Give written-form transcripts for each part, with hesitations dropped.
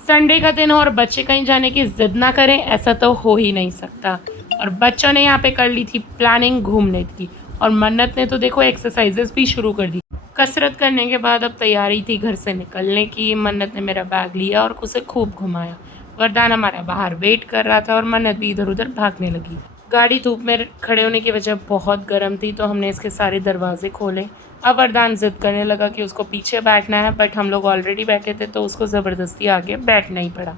Sunday का दिन और बच्चे कहीं जाने की ज़िद ना करें, ऐसा तो हो ही नहीं सकता। और बच्चों ने यहाँ पे कर ली थी प्लानिंग घूमने की, और मन्नत ने तो देखो एक्सरसाइजेस भी शुरू कर दी। कसरत करने के बाद अब तैयारी थी घर से निकलने की। मन्नत ने मेरा बैग लिया और उसे खूब घुमाया। वरदान हमारा बाहर वेट कर रहा था और मन्नत भी इधर उधर भागने लगी। गाड़ी धूप में खड़े होने की वजह बहुत गर्म थी, तो हमने इसके सारे दरवाजे खोले। अब वरदान ज़िद करने लगा कि उसको पीछे बैठना है, बट हम लोग ऑलरेडी बैठे थे तो उसको ज़बरदस्ती आगे बैठना ही पड़ा।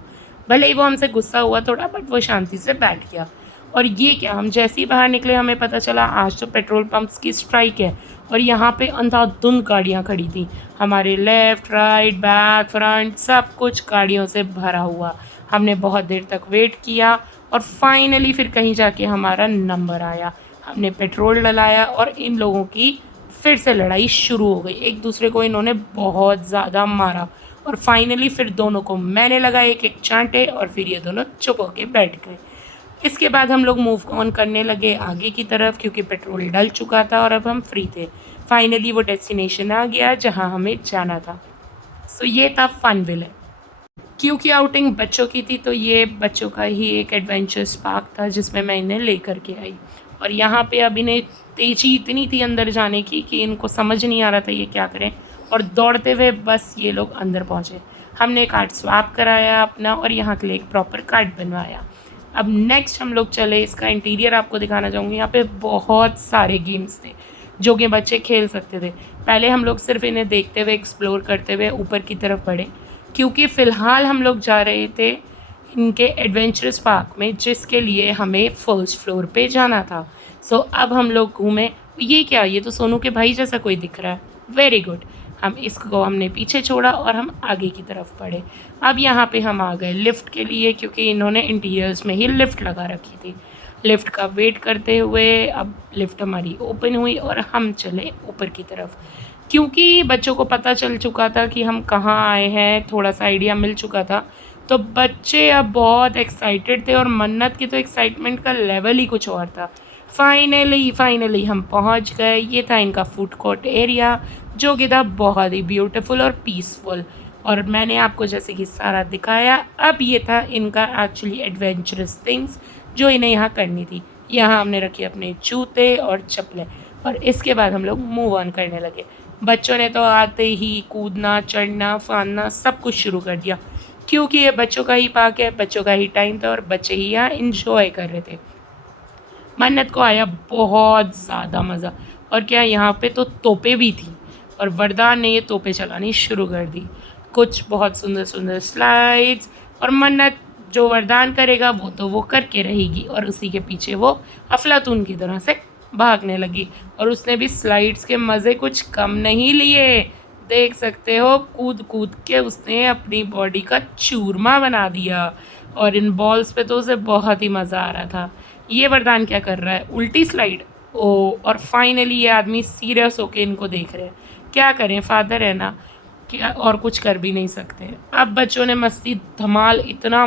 भले ही वो हमसे गुस्सा हुआ थोड़ा, बट वो शांति से बैठ गया। और ये क्या, हम जैसे ही बाहर निकले हमें पता चला आज तो पेट्रोल पंप्स की स्ट्राइक है, और यहाँ पे अंधाधुंध गाड़ियाँ खड़ी थी। हमारे लेफ़्ट राइट बैक फ्रंट सब कुछ गाड़ियों से भरा हुआ। हमने बहुत देर तक वेट किया और फाइनली फिर कहीं जाके हमारा नंबर आया। हमने पेट्रोल डलाया और इन लोगों की फिर से लड़ाई शुरू हो गई। एक दूसरे को इन्होंने बहुत ज़्यादा मारा और फाइनली फिर दोनों को मैंने लगाए एक एक चांटे, और फिर ये दोनों चुप होके बैठ गए। इसके बाद हम लोग मूव ऑन करने लगे आगे की तरफ, क्योंकि पेट्रोल डल चुका था और अब हम फ्री थे। फाइनली वो डेस्टिनेशन आ गया जहाँ हमें जाना था। सो ये था फनविले। क्योंकि आउटिंग बच्चों की थी तो ये बच्चों का ही एक एडवेंचर्स पार्क था जिसमें मैं इन्हें लेकर के आई। और यहाँ पे अब इन्हें तेज़ी इतनी थी अंदर जाने की कि इनको समझ नहीं आ रहा था ये क्या करें, और दौड़ते हुए बस ये लोग अंदर पहुँचे। हमने कार्ड स्वैप कराया अपना और यहाँ के लिए एक प्रॉपर कार्ड बनवाया। अब नेक्स्ट हम लोग चले, इसका इंटीरियर आपको दिखाना चाहूँगी। यहाँ पे बहुत सारे गेम्स थे जो कि बच्चे खेल सकते थे। पहले हम लोग सिर्फ इन्हें देखते हुए एक्सप्लोर करते हुए ऊपर की तरफ बढ़े, क्योंकि फ़िलहाल हम लोग जा रहे थे इनके एडवेंचरस पार्क में, जिसके लिए हमें फर्स्ट फ्लोर पे जाना था। सो अब हम लोग घूमे। ये क्या, ये तो सोनू के भाई जैसा कोई दिख रहा है। Very good. हमने पीछे छोड़ा और हम आगे की तरफ बढ़े। अब यहाँ पे हम आ गए लिफ्ट के लिए, क्योंकि इन्होंने इंटीरियर्स में ही लिफ्ट लगा रखी थी। लिफ्ट का वेट करते हुए अब लिफ्ट हमारी ओपन हुई और हम चले ऊपर की तरफ। क्योंकि बच्चों को पता चल चुका था कि हम कहाँ आए हैं, थोड़ा सा आइडिया मिल चुका था, तो बच्चे अब बहुत एक्साइटेड थे और मन्नत की तो एक्साइटमेंट का लेवल ही कुछ और था। फाइनली हम पहुंच गए। ये था इनका फूड कोर्ट एरिया, जो कि था बहुत ही ब्यूटीफुल और पीसफुल। और मैंने आपको जैसे कि सारा दिखाया, अब ये था इनका एक्चुअली एडवेंचरस थिंग्स जो इन्हें यहाँ करनी थी। यहाँ हमने रखे अपने जूते और चप्पलें, और इसके बाद हम लोग मूव ऑन करने लगे। बच्चों ने तो आते ही कूदना चढ़ना फांदना सब कुछ शुरू कर दिया, क्योंकि ये बच्चों का ही पार्क है, बच्चों का ही टाइम था और बच्चे ही यहाँ इंजॉय कर रहे थे। मन्नत को आया बहुत ज़्यादा मज़ा। और क्या, यहाँ पे तो तोपें भी थी, और वरदान ने ये तोपें चलानी शुरू कर दी। कुछ बहुत सुंदर सुंदर स्लाइड्स, और मन्नत जो वरदान करेगा वो तो वो करके रहेगी, और उसी के पीछे वो अफलातून की तरह से भागने लगी। और उसने भी स्लाइड्स के मज़े कुछ कम नहीं लिए। देख सकते हो, कूद कूद के उसने अपनी बॉडी का चूरमा बना दिया, और इन बॉल्स पे तो उसे बहुत ही मज़ा आ रहा था। ये वरदान क्या कर रहा है, उल्टी स्लाइड। ओ, और फाइनली ये आदमी सीरियस होके इनको देख रहे हैं। क्या करें, फादर है ना, क्या और कुछ कर भी नहीं सकते। अब बच्चों ने मस्ती धमाल इतना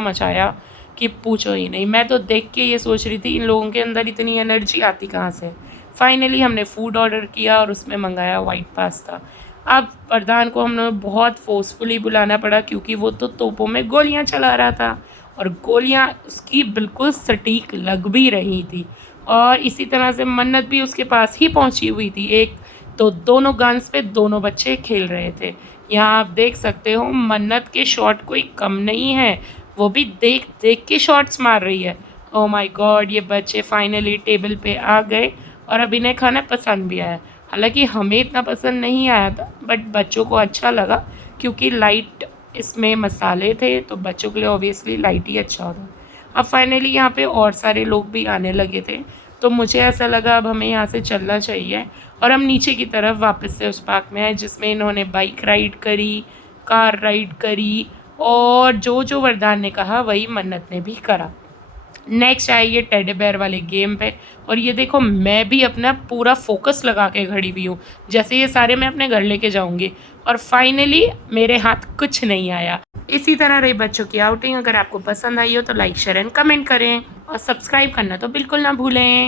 मचाया कि पूछो ही नहीं। मैं तो देख के ये सोच रही थी इन लोगों के अंदर इतनी एनर्जी आती कहाँ से। फाइनली हमने फ़ूड ऑर्डर किया और उसमें मंगाया वाइट पास्ता। अब वरदान को हमने बहुत फोर्सफुली बुलाना पड़ा, क्योंकि वो तो तोपों में गोलियां चला रहा था, और गोलियां उसकी बिल्कुल सटीक लग भी रही थी। और इसी तरह से मन्नत भी उसके पास ही पहुंची हुई थी। एक तो दोनों गन्स पे दोनों बच्चे खेल रहे थे। यहाँ आप देख सकते हो मन्नत के शॉट कोई कम नहीं है, वो भी देख देख के शॉट्स मार रही है। ओह माय गॉड, ये बच्चे फाइनली टेबल पे आ गए और अब इन्हें खाना पसंद भी आया। हालांकि हमें इतना पसंद नहीं आया था, बट बच्चों को अच्छा लगा, क्योंकि लाइट इसमें मसाले थे, तो बच्चों के लिए ऑब्वियसली लाइट ही अच्छा होता। अब फाइनली यहाँ पे और सारे लोग भी आने लगे थे, तो मुझे ऐसा लगा अब हमें यहाँ से चलना चाहिए, और हम नीचे की तरफ वापस से उस पार्क में आए जिसमें इन्होंने बाइक राइड करी, कार राइड करी, और जो जो वरदान ने कहा वही मन्नत ने भी करा। नेक्स्ट आए ये टेडी बेयर वाले गेम पे, और ये देखो मैं भी अपना पूरा फोकस लगा के खड़ी हुई हूँ, जैसे ये सारे मैं अपने घर लेके जाऊँगी। और फाइनली मेरे हाथ कुछ नहीं आया। इसी तरह रही बच्चों की आउटिंग। अगर आपको पसंद आई हो तो लाइक शेयर एंड कमेंट करें, और सब्सक्राइब करना तो बिल्कुल ना भूलें।